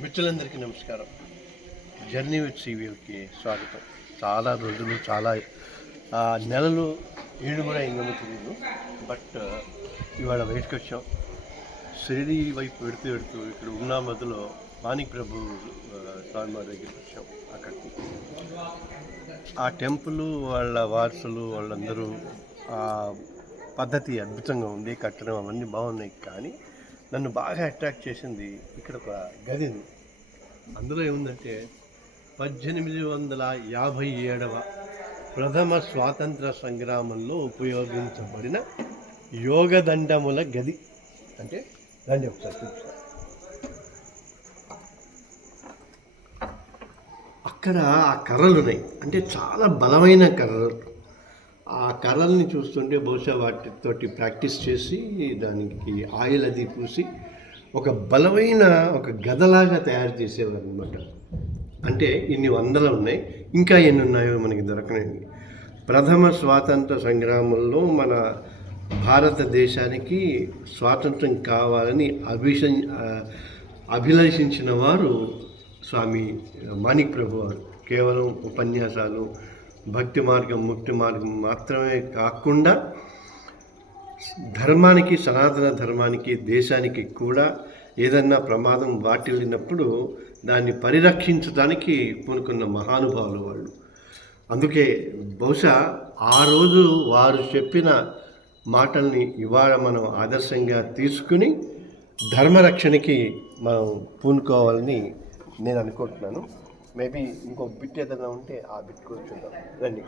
మిత్రులందరికీ నమస్కారం. Journey with సివికి స్వాగతం. చాలా రోజులు, చాలా నెలలు, ఏళ్ళు కూడా ఇంకేమో తెలియదు. బట్ ఇవాళ బయటకు వచ్చాం. షిరిడి వైపు పెడుతూ ఇక్కడ ఉన్నామతిలో మాణిక్ ప్రభు స్వామివారి దగ్గరికి వచ్చాం. అక్కడికి ఆ టెంపుల్, వాళ్ళ వారసులు, వాళ్ళందరూ ఆ పద్ధతి అద్భుతంగా ఉంది. కట్టడం అవన్నీ బాగున్నాయి. కానీ నన్ను బాగా అట్రాక్ట్ చేసింది ఇక్కడ ఒక గది ఉంది. అందులో ఏముందంటే 1857వ ప్రథమ స్వాతంత్ర సంగ్రామంలో ఉపయోగించబడిన యోగదండముల గది. అంటే రండి ఒకసారి చూపిస్తాను. అక్కడ ఆ కర్రలు ఉన్నాయి, అంటే చాలా బలమైన కర్రలు. ఆ కర్రల్ని చూస్తుంటే బహుశా వాటితోటి ప్రాక్టీస్ చేసి దానికి ఆయిల్ అది పూసి ఒక బలమైన ఒక గదలాగా తయారు చేసేవారు అనమాట. అంటే ఇన్ని వందలు ఉన్నాయి, ఇంకా ఎన్ని ఉన్నాయో మనకి దొరకనండి. ప్రథమ స్వాతంత్ర సంగ్రామంలో మన భారతదేశానికి స్వాతంత్రం కావాలని అభిలషించిన వారు స్వామి మాణిక్ ప్రభు వారు. కేవలం ఉపన్యాసాలు, భక్తి మార్గం, ముక్తి మార్గం మాత్రమే కాకుండా ధర్మానికి, సనాతన ధర్మానికి, దేశానికి కూడా ఏదన్నా ప్రమాదం వాటిల్లినప్పుడు దాన్ని పరిరక్షించడానికి పూనుకున్న మహానుభావులు వాళ్ళు. అందుకే బహుశా ఆ రోజు వారు చెప్పిన మాటల్ని ఇవాళ మనం ఆదర్శంగా తీసుకుని ధర్మరక్షణకి మనం పూనుకోవాలని నేను అనుకుంటున్నాను. మేబీ ఇంకో బిట్ ఏదైనా ఉంటే ఆ బిట్ కూర్చుందాం రండి.